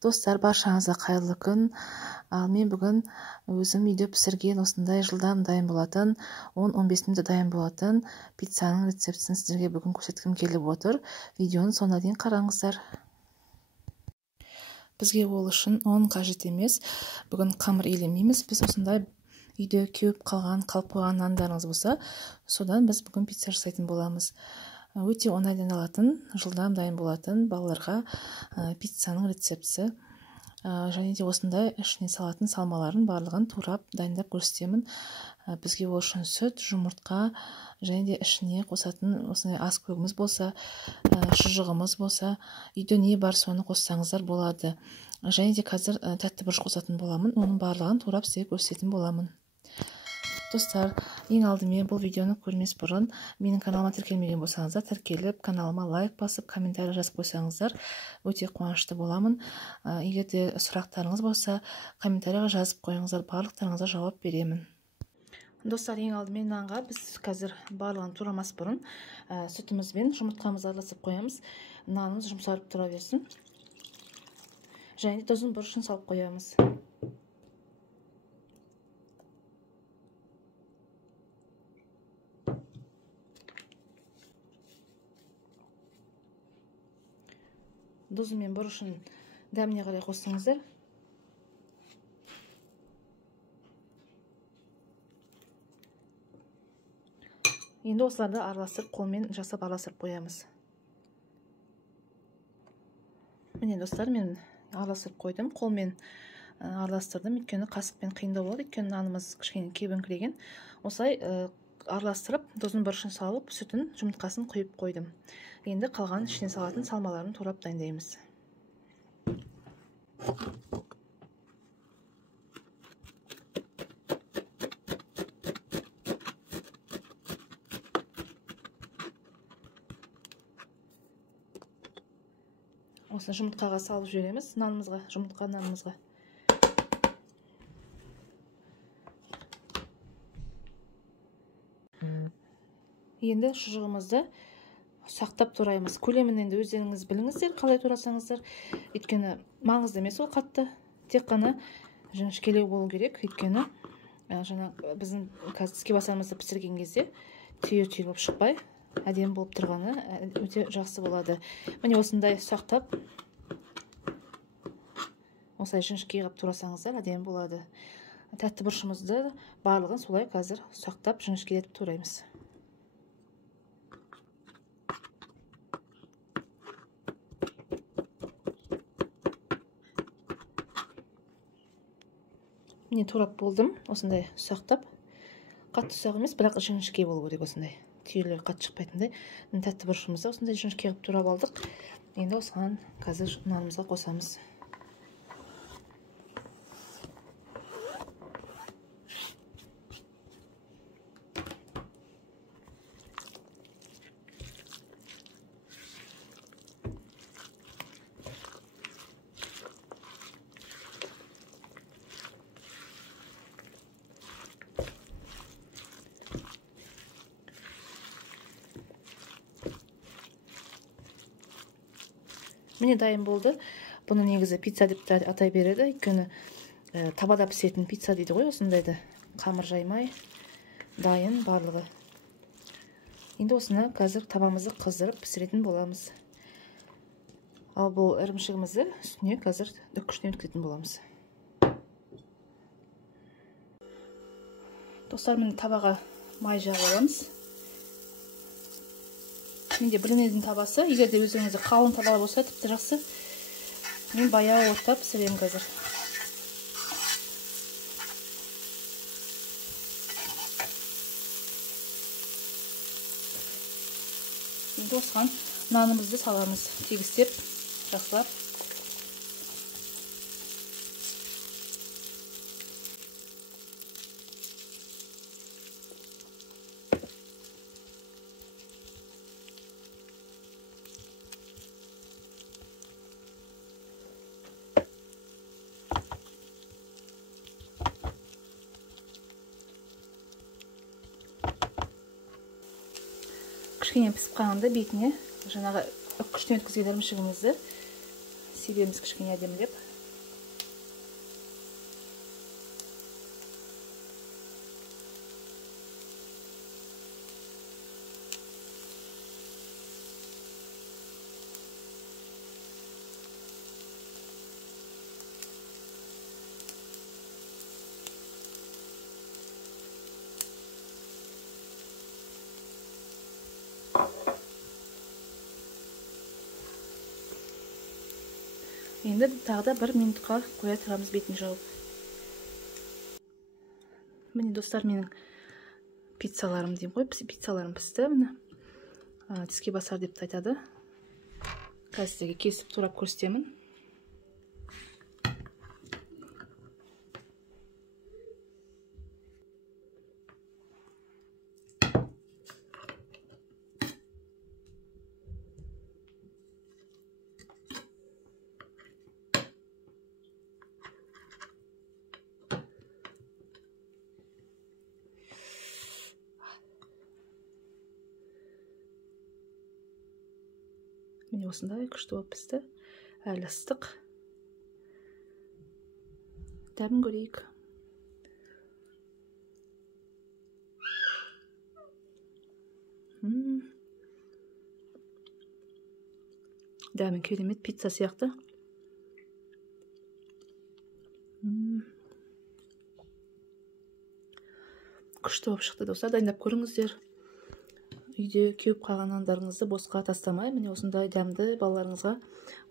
Достар, баршаңызға қайырлы күн. Мен бүгін өзім үйде пісірген осындай жылдам дайын болатын, 10-15 минутта дайын болатын пиццаның рецептісін сіздерге бүгін көрсеткім келіп отыр. Видеоны соңына дейін қараңыздар. Бізге ол үшін ұн қажет емес. Бүгін қамыр елемейміз. Біз осындай үйде қалып қойған нандарыңыз болса, содан біз бүгін пицца жасайтын боламыз. Өте оңайдан алатын, жылдам дайын болатын балаларға пиццаның рецептісі. Және де осындай ішіне салатын салмаларын барлығын турап дайындап көрсетемін. Бізге ол үшін сүт, жұмыртқа және де ішіне қосатын осындай ас көгіміз болса, шұжығымыз болса, үйде не бар соны қоссаңыздар болады. Және де қазір тәтті бұрыш қосатын боламын. Оның барлығын турап сізге көрсететін боламын. Достар, ең алдымен бұл видеоны көрмес бұрын менің каналыма тіркелмеген болсаңыздар, тіркеліп, каналыма лайк басып, комментарий жазып қойсаңыздар, өте қуанышты боламын. Егер де сұрақтарыңыз болса, комментарийға жазып қойыңыздар, барлықтарыңызға жауап беремін. Достар, ең алдымен нанға біз қазір барлығын турамас бұрын сүтіміз бен жұмыртқамызды араласып қоямыз. Нанымыз жұмсарып тұра берсін. Және де тұзын бұрышын салып қоямыз. Тұзы мен бұрышын дәміне қарай қоссаңыздар. Енді осыларды араластырып, қолмен жасап араластырып қоямыз. Міне достар, мен араластырып қойдым, қолмен араластырдым. Өйткені қасықпен қиындау болады, өйткені нанымыз кішкене кебіңкіреген. Осылай араластырып, тұзын бұрышын салып, сүтін, жұмыртқасын құйып қойдым. Енді қалған ішіне салатын салмаларын турап дайындаймыз. Осыны жұмыртқаға салып жібереміз, нанымызға, жұмыртқа нанымызға. Енді шұжығымызды сақтап тураймыз. Көлемін енді өздеріңіз біліңіздер, қалай турасаңыздар. Өйткені маңызды емес ол қатты. Тек қана жіңішкелеу болу керек. Өйткені жаңа біздің іске басарымызды пісірген кезде түйір болып шықпай, әдемі болып тұрғаны өте жақсы болады. Міне осындай сақтап, осылай жіңішке қылып турасаңыздар әдемі болады. Тәтті бұрышымызды барлығын солай қазір сақтап жіңішкелетіп тураймыз. Міне турап болдым, осындай ұсақтап. Қатты ұсақ емес, бірақ жіңішке болу керек осындай. Түйірлер қатты шықпайтындай. Тәтті бұрышымызды осындай жіңішке қылып турап алдық. Енді осыған қазір нанымызға қосамыз. Міне дайын болды. Бұны негізі пицца деп атай береді. Өйткені табада пісетін пицца дейді ғой, осындайды. Қамыр жаймай, дайын барлығы. Енді осыны қазір табамызды қыздырып пісіретін боламыз. Ал бұл ірімшігімізді үстіне қазір үккіштен өткізетін боламыз. Достар, міне табаға май жағып аламыз. Менде білінетін табасы, егер де өзіңізде қалың таба болса, тіпті жақсы. Мен баяу отта пісіремін қазір. Енді осыған нанымызды саламыз, тегістеп, жақсылап. Кішкене пісіп қалғанда бетіне жаңағы үккіштен өткізген ірімшігімізді себеміз кішкене әдемілеп. Енді тағы да 1 минутқа қоя тұрамыз бетін жауып. Міне достар, менің пиццаларым деймін ғой, пиццаларым пісті. Міне тіске басар деп те айтады. Қазір сіздерге кесіп турап көрсетемін. Міне осындай күшті болып пісті. Әлі ыстық. Дәмін көрейік. Дәмін керемет, пицца сияқты. Күшті болып шықты достар, дайындап көріңіздер. Үйде кеуіп қалған нандарыңызды босқа тастамай, міне осындай дәмді балаларыңызға,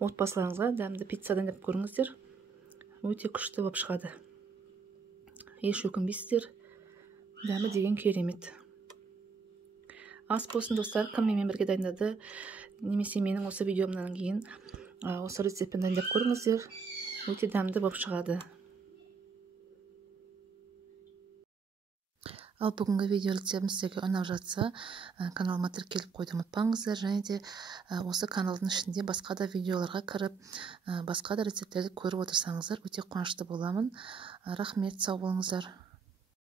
отбасыларыңызға дәмді пицца дайындап көріңіздер. Өте күшті болып шығады. Еш өкінбейсіздер. Дәмі деген керемет. Ас болсын достар, кіммен бірге дайындады, немесе менің осы видеомнан кейін осы рецептпен дайындап көріңіздер. Өте дәмді болып шығады. Ал бүгінгі видео рецептім сіздерге ұнап жатса, каналыма тіркеліп қойды ұмытпаңыздар, және де осы каналдың ішінде басқа да видеоларға кіріп, басқа да рецепттерді көріп отырсаңыздар, өте қуанышты боламын. Рахмет, сау болыңыздар.